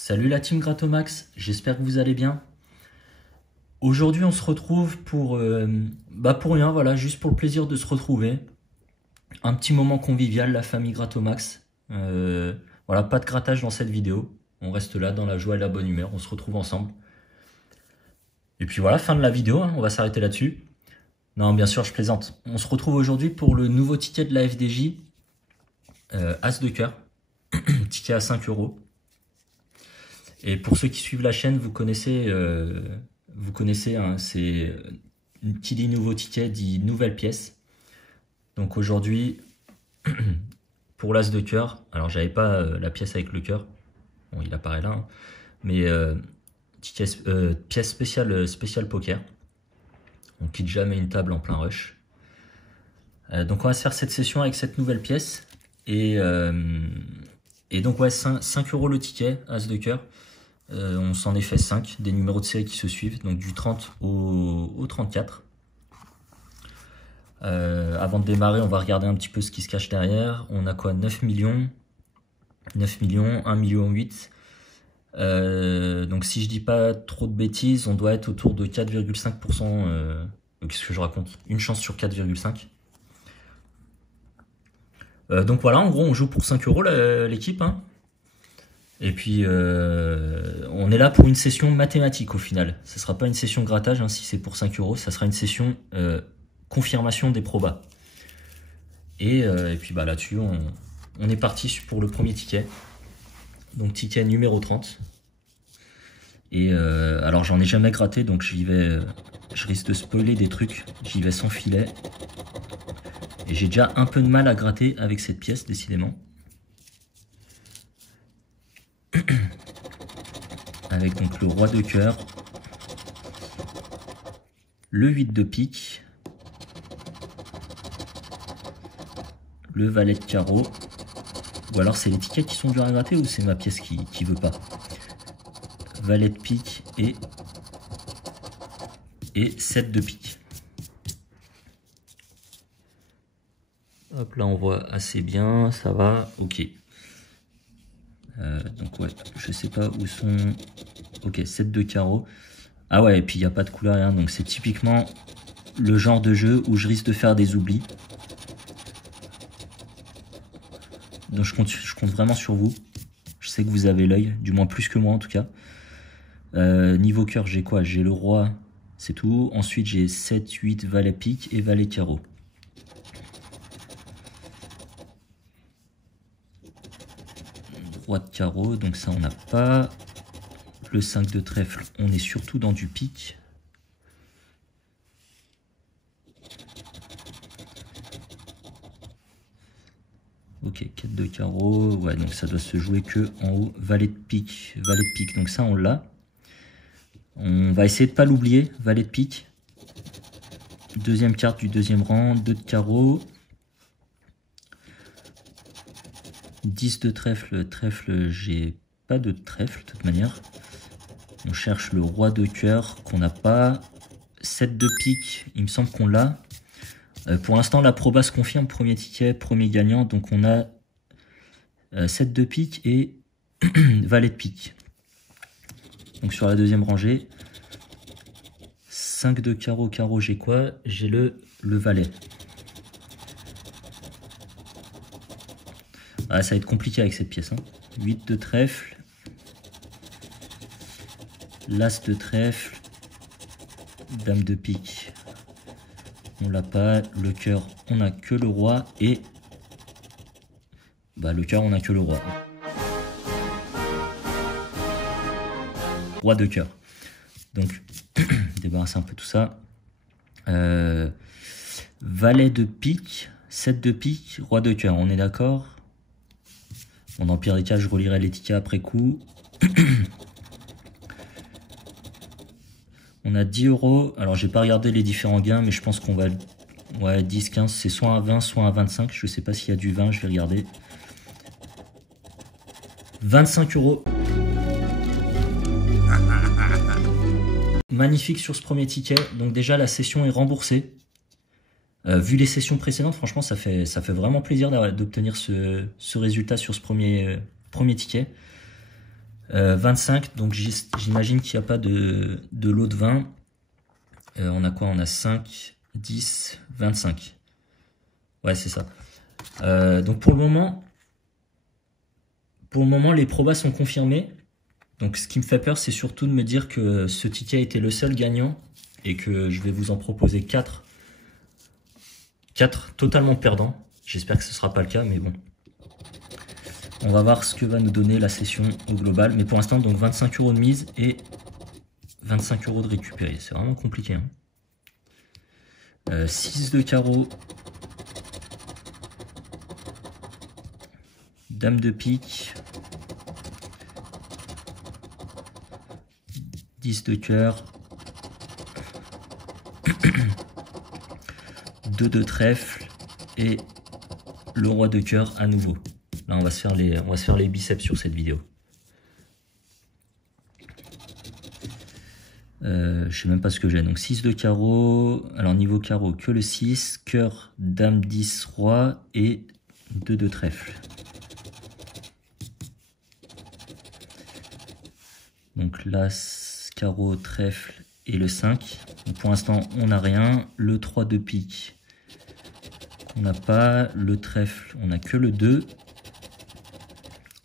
Salut la team Gratomax, j'espère que vous allez bien. Aujourd'hui on se retrouve pour rien, voilà, juste pour le plaisir de se retrouver. Un petit moment convivial, la famille Gratomax. Voilà, pas de grattage dans cette vidéo. On reste là dans la joie et la bonne humeur, on se retrouve ensemble. Et puis voilà, fin de la vidéo, hein, on va s'arrêter là-dessus. Non, bien sûr, je plaisante. On se retrouve aujourd'hui pour le nouveau ticket de la FDJ. As de cœur, ticket à 5 €. Et pour ceux qui suivent la chaîne, vous connaissez, hein, c'est qui dit nouveau ticket dit nouvelle pièce. Donc aujourd'hui, pour l'as de cœur, alors j'avais pas la pièce avec le cœur, bon il apparaît là, hein, mais pièce spéciale poker. On quitte jamais une table en plein rush. Donc on va se faire cette session avec cette nouvelle pièce. Et donc ouais, 5 € le ticket, as de cœur. On s'en est fait 5, des numéros de série qui se suivent, donc du 30 au 34. Avant de démarrer, on va regarder un petit peu ce qui se cache derrière. On a quoi? 9 millions, 1,8 million. Donc si je dis pas trop de bêtises, on doit être autour de 4,5%. Qu'est-ce que je raconte? Une chance sur 4,5. Donc voilà, en gros, on joue pour 5 € l'équipe, hein. Et puis, on est là pour une session mathématique au final. Ce sera pas une session grattage, hein, si c'est pour 5 €, ça sera une session confirmation des probas. Et puis bah, là-dessus, on est parti pour le premier ticket. Donc ticket numéro 30. Et alors j'en ai jamais gratté, donc je risque de spoiler des trucs. J'y vais sans filet. Et j'ai déjà un peu de mal à gratter avec cette pièce, décidément. Avec donc le roi de cœur, le 8 de pique, le valet de carreau. Ou alors c'est les tickets qui sont durs à gratter ou c'est ma pièce qui veut pas. Valet de pique et 7 de pique. Hop, là on voit assez bien, ça va, ok. Donc ouais, je sais pas où sont... Ok, 7 de carreau. Ah ouais, et puis il n'y a pas de couleur, rien. Donc c'est typiquement le genre de jeu où je risque de faire des oublis. Donc je compte vraiment sur vous. Je sais que vous avez l'œil, du moins plus que moi en tout cas. Niveau cœur, j'ai quoi? J'ai le roi, c'est tout. Ensuite j'ai 7, 8, valet pique et valet carreau. Roi de carreau, donc ça on n'a pas. Le 5 de trèfle, on est surtout dans du pique. Ok, 4 de carreau, ouais, donc ça doit se jouer que en haut. Valet de pique, donc ça on l'a. On va essayer de pas l'oublier, valet de pique. Deuxième carte du deuxième rang, 2 de carreau. 10 de trèfle, j'ai pas de trèfle de toute manière. On cherche le roi de cœur qu'on n'a pas. 7 de pique, il me semble qu'on l'a. Pour l'instant, la proba se confirme. Premier ticket, premier gagnant. Donc on a 7 de pique et valet de pique. Donc sur la deuxième rangée, 5 de carreau, j'ai quoi? J'ai le valet. Ah, ça va être compliqué avec cette pièce, hein. 8 de trèfle. L'as de trèfle. Dame de pique. On l'a pas. Le cœur, on a que le roi. Et bah le cœur, on a que le roi. Roi de cœur. Donc, débarrasser un peu tout ça. Valet de pique. 7 de pique. Roi de cœur, on est d'accord? Bon, dans le pire des cas, je relirai les tickets après coup. On a 10 €. Alors, j'ai pas regardé les différents gains, mais je pense qu'on va... Ouais, 10, 15, c'est soit un 20, soit un 25. Je sais pas s'il y a du 20, je vais regarder. 25 €. Magnifique sur ce premier ticket. Donc déjà, la session est remboursée. Vu les sessions précédentes, franchement, ça fait vraiment plaisir d'obtenir ce résultat sur ce premier ticket. 25, donc j'imagine qu'il n'y a pas de lot de 20. On a quoi? On a 5, 10, 25. Ouais, c'est ça. Donc pour le moment, les probas sont confirmés. Donc ce qui me fait peur, c'est surtout de me dire que ce ticket a été le seul gagnant et que je vais vous en proposer 4 totalement perdants. J'espère que ce ne sera pas le cas, mais bon. On va voir ce que va nous donner la session au global. Mais pour l'instant, donc 25 € de mise et 25 € de récupérer. C'est vraiment compliqué. Hein. 6 de carreau. Dame de pique. 10 de cœur. 2 de trèfle. Et le roi de cœur à nouveau. Là, on va se faire les biceps sur cette vidéo. Je sais même pas ce que j'ai. Donc 6 de carreau. Alors niveau carreau, que le 6. Cœur, dame 10, roi et 2 de trèfle. Donc l'as, carreau, trèfle et le 5. Donc pour l'instant, on n'a rien. Le 3 de pique, on n'a pas. Le trèfle, on n'a que le 2.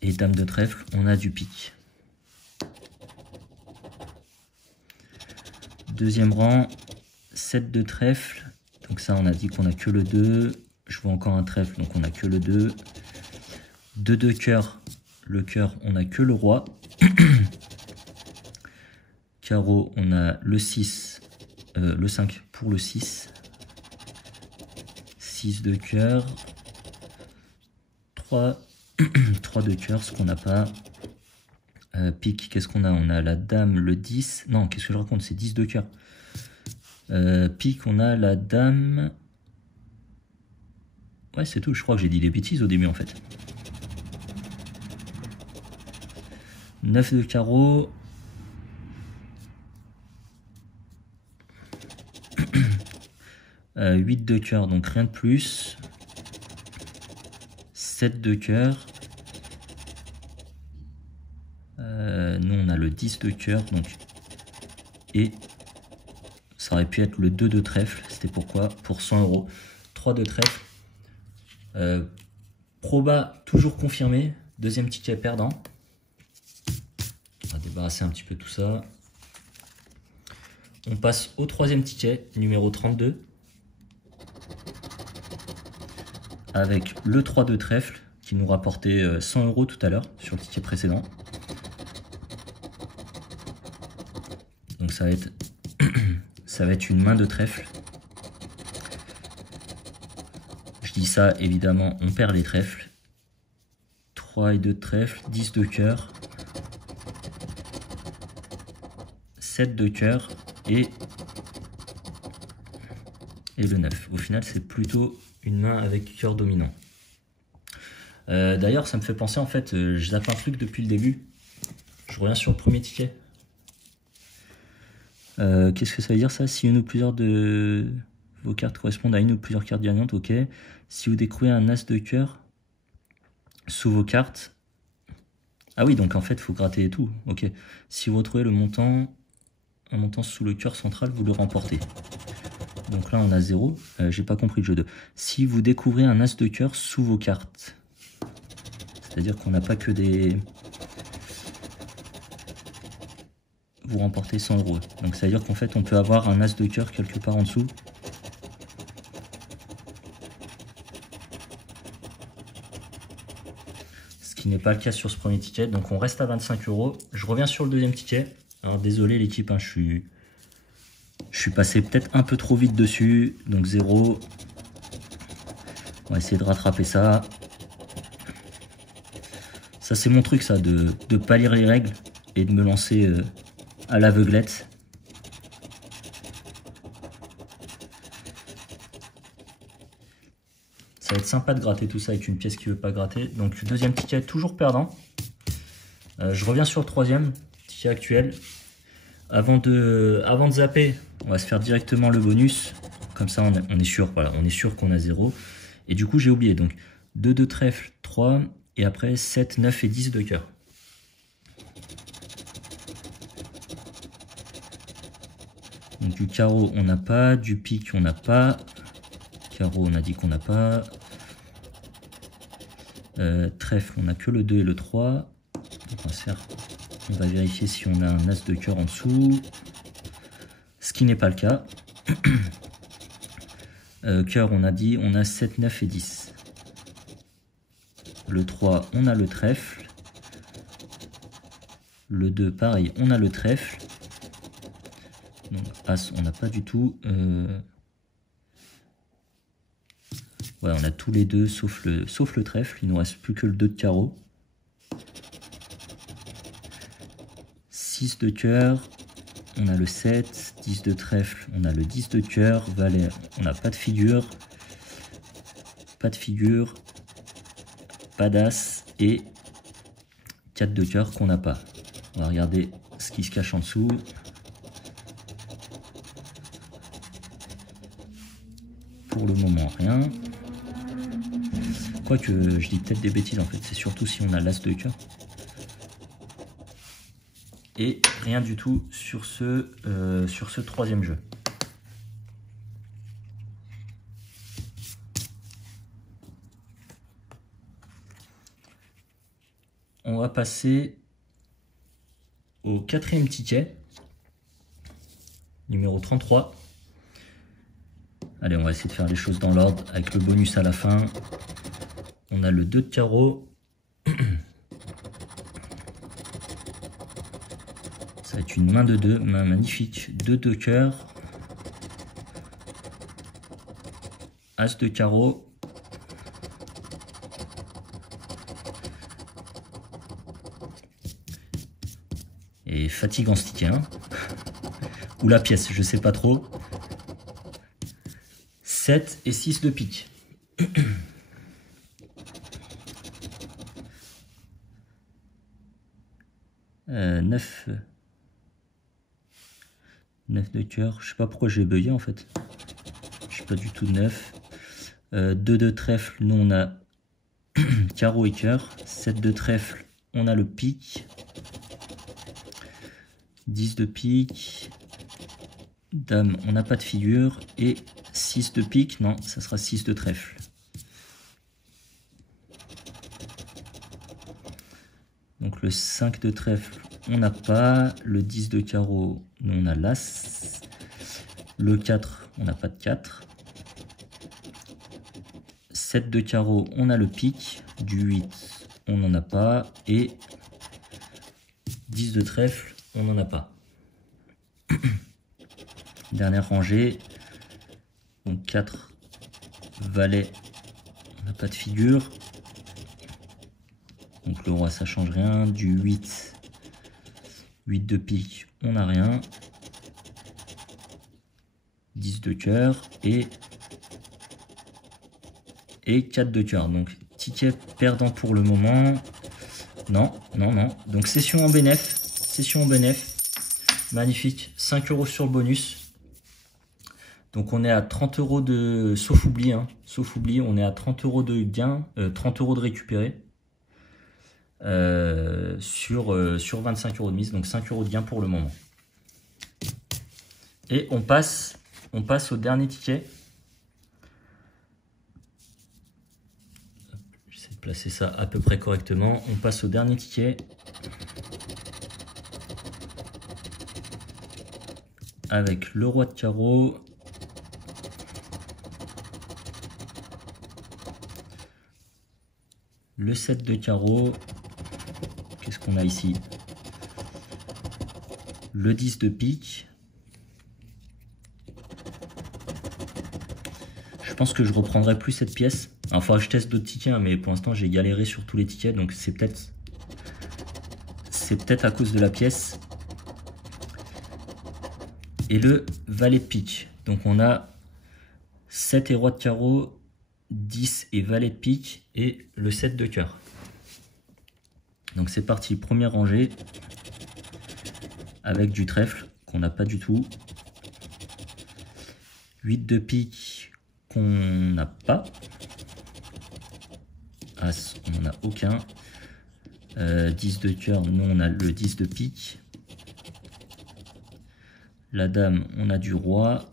Et dame de trèfle, on a du pique. Deuxième rang, 7 de trèfle. Donc ça, on a dit qu'on a que le 2. Je vois encore un trèfle, donc on a que le 2. 2 de cœur. Le cœur, on a que le roi. Carreau, on a le 6, le 5 pour le 6. 6 de cœur. 3 de cœur, ce qu'on n'a pas. Pique, qu'est-ce qu'on a? On a la dame, le 10. Non, qu'est-ce que je raconte? C'est 10 de cœur. Pique, on a la dame. Ouais, c'est tout. Je crois que j'ai dit des bêtises au début, en fait. 9 de carreau. 8 de cœur, donc rien de plus. 7 de cœur. Nous, on a le 10 de cœur, donc. Et ça aurait pu être le 2 de trèfle. C'était pourquoi? Pour 100 €. 3 de trèfle. Proba toujours confirmé. Deuxième ticket perdant. On va débarrasser un petit peu tout ça. On passe au troisième ticket, numéro 32. Avec le 3 de trèfle qui nous rapportait 100 € tout à l'heure sur le ticket précédent. Donc ça va être une main de trèfle. Je dis ça, évidemment, on perd les trèfles. 3 et 2 de trèfle, 10 de cœur. 7 de cœur et le 9. Au final, c'est plutôt une main avec cœur dominant. D'ailleurs, ça me fait penser, en fait, je zappe un truc depuis le début. Je reviens sur le premier ticket. Qu'est-ce que ça veut dire ça? Si une ou plusieurs de vos cartes correspondent à une ou plusieurs cartes gagnantes, ok. Si vous découvrez un as de cœur sous vos cartes. Ah oui, donc en fait, il faut gratter et tout. Ok. Si vous retrouvez un montant sous le cœur central, vous le remportez. Donc là, on a 0. J'ai pas compris le jeu de. Si vous découvrez un as de cœur sous vos cartes. C'est-à-dire qu'on n'a pas que des. Vous remportez 100 €. Donc ça veut dire qu'en fait, on peut avoir un as de cœur quelque part en dessous. Ce qui n'est pas le cas sur ce premier ticket. Donc on reste à 25 €. Je reviens sur le deuxième ticket. Alors désolé l'équipe, hein, je suis passé peut-être un peu trop vite dessus. Donc 0. On va essayer de rattraper ça. Ça c'est mon truc ça, de pas lire les règles et de me lancer à l'aveuglette. Ça va être sympa de gratter tout ça avec une pièce qui veut pas gratter. Donc deuxième ticket toujours perdant. Je reviens sur le troisième ticket actuel. Avant de zapper, on va se faire directement le bonus. Comme ça on est sûr, voilà, on est sûr qu'on a 0. Et du coup j'ai oublié. Donc 2 de trèfle, 3 et après 7, 9 et 10 de cœur. Donc du carreau, on n'a pas. Du pique, on n'a pas. Carreau, on a dit qu'on n'a pas. Trèfle, on n'a que le 2 et le 3. Donc on va vérifier si on a un as de cœur en dessous. Ce qui n'est pas le cas. Cœur, on a dit, on a 7, 9 et 10. Le 3, on a le trèfle. Le 2, pareil, on a le trèfle. Donc as, on n'a pas du tout. Ouais, on a tous les deux sauf le trèfle. Il nous reste plus que le 2 de carreau. 6 de cœur. On a le 7. 10 de trèfle. On a le 10 de cœur. Valet, on n'a pas de figure. Pas de figure. Pas d'as. Et 4 de cœur qu'on n'a pas. On va regarder ce qui se cache en dessous. Pour le moment, rien. Quoique, je dis peut-être des bêtises en fait. C'est surtout si on a l'as de cœur. Et rien du tout sur ce troisième jeu. On va passer au quatrième ticket, numéro 33. Allez, on va essayer de faire les choses dans l'ordre avec le bonus à la fin. On a le 2 de carreau. Ça va être une main de 2, main magnifique. 2 de cœur. As de carreau. Et fatigant ce ticket, hein. Ou la pièce, je sais pas trop. 7 et 6 de pique. 9 de cœur. Je sais pas pourquoi j'ai bugué en fait. Je suis pas du tout 9. 2 de trèfle. Nous on a carreau et cœur. 7 de trèfle. On a le pique. 10 de pique. Dame, on n'a pas de figure. Et 6 de pique. Non, ça sera 6 de trèfle. Donc le 5 de trèfle, on n'a pas. Le 10 de carreau, nous on a l'as. Le 4, on n'a pas de 4. 7 de carreau, on a le pique. Du 8, on n'en a pas. Et 10 de trèfle, on n'en a pas. Dernière rangée. Donc 4 valets, on n'a pas de figure. Donc le roi, ça change rien. Du 8, 8 de pique, on n'a rien. 10 de cœur et 4 de cœur. Donc ticket perdant pour le moment. Non, non, non. Donc session en bénéf. Session en bénéf. Magnifique. 5 € sur le bonus. Donc on est à 30 € de... Sauf oubli, hein. Sauf oubli, on est à 30 € de gain. 30 € de récupéré. Sur 25 € de mise. Donc 5 € de gain pour le moment. Et on passe au dernier ticket. J'essaie de placer ça à peu près correctement. On passe au dernier ticket. Avec le roi de carreau. Le 7 de carreau. Qu'est-ce qu'on a ici? Le 10 de pique. Je pense que je reprendrai plus cette pièce. Enfin, je teste d'autres tickets, hein, mais pour l'instant, j'ai galéré sur tous les tickets. Donc, c'est peut-être à cause de la pièce. Et le valet de pique. Donc, on a 7 et roi de carreau, 10 et valet de pique et le 7 de cœur. Donc, c'est parti. Première rangée avec du trèfle qu'on n'a pas du tout. 8 de pique qu'on n'a pas. As, on n'en a aucun. 10 de cœur, nous on a le 10 de pique. La dame, on a du roi.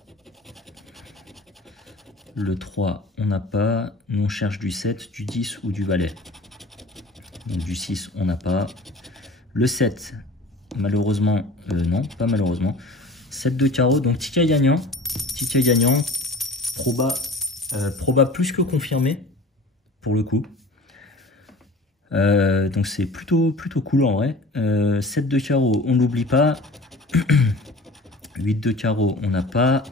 Le 3, on n'a pas. Nous, on cherche du 7, du 10 ou du valet. Donc du 6, on n'a pas. Le 7, malheureusement, non, pas malheureusement. 7 de carreau, donc ticket gagnant. Ticket gagnant, proba plus que confirmé, pour le coup. Donc c'est plutôt cool en vrai. 7 de carreau, on l'oublie pas. 8 de carreau, on n'a pas.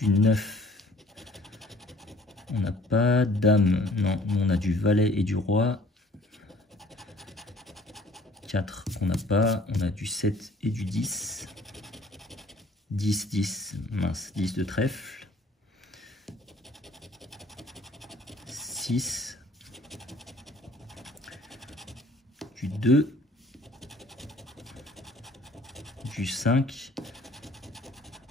Du 9, on n'a pas. Dame, non, on a du valet et du roi. 4, on n'a pas. On a du 7 et du 10. 10, 10, mince, 10 de trèfle. 6. Du 2. Du 5.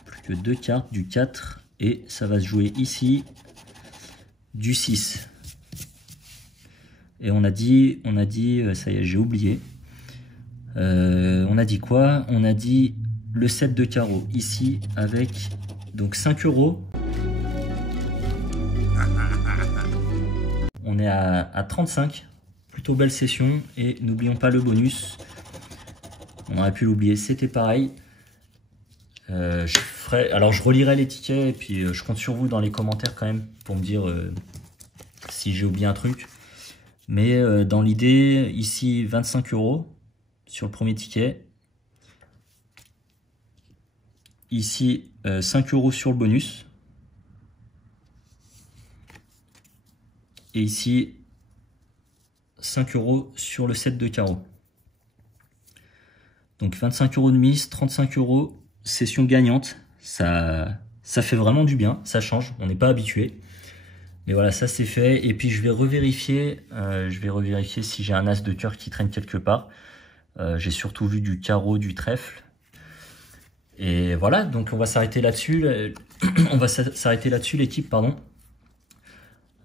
Plus que 2 cartes, du 4. Et ça va se jouer ici. Du 6. Et on a dit, ça y est, j'ai oublié. On a dit quoi? On a dit le 7 de carreau ici avec donc 5 €. On est à 35. Plutôt belle session. Et n'oublions pas le bonus. On aurait pu l'oublier, c'était pareil. Alors je relirai les tickets et puis je compte sur vous dans les commentaires quand même pour me dire si j'ai oublié un truc. Mais dans l'idée, ici 25 € sur le premier ticket. Ici 5 € sur le bonus. Et ici 5 € sur le 7 de carreau. Donc 25 € de mise, 35 €, session gagnante. Ça fait vraiment du bien, ça change, on n'est pas habitué. Mais voilà, ça c'est fait. Et puis je vais revérifier si j'ai un as de cœur qui traîne quelque part. J'ai surtout vu du carreau, du trèfle. Et voilà, donc on va s'arrêter là-dessus. On va s'arrêter là-dessus, l'équipe, pardon.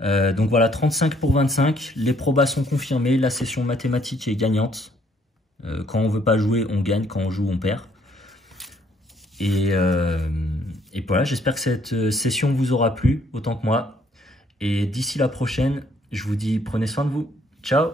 Donc voilà, 35 pour 25. Les probas sont confirmés. La session mathématique est gagnante. Quand on veut pas jouer, on gagne. Quand on joue, on perd. Et voilà, j'espère que cette session vous aura plu, autant que moi. Et d'ici la prochaine, je vous dis prenez soin de vous. Ciao!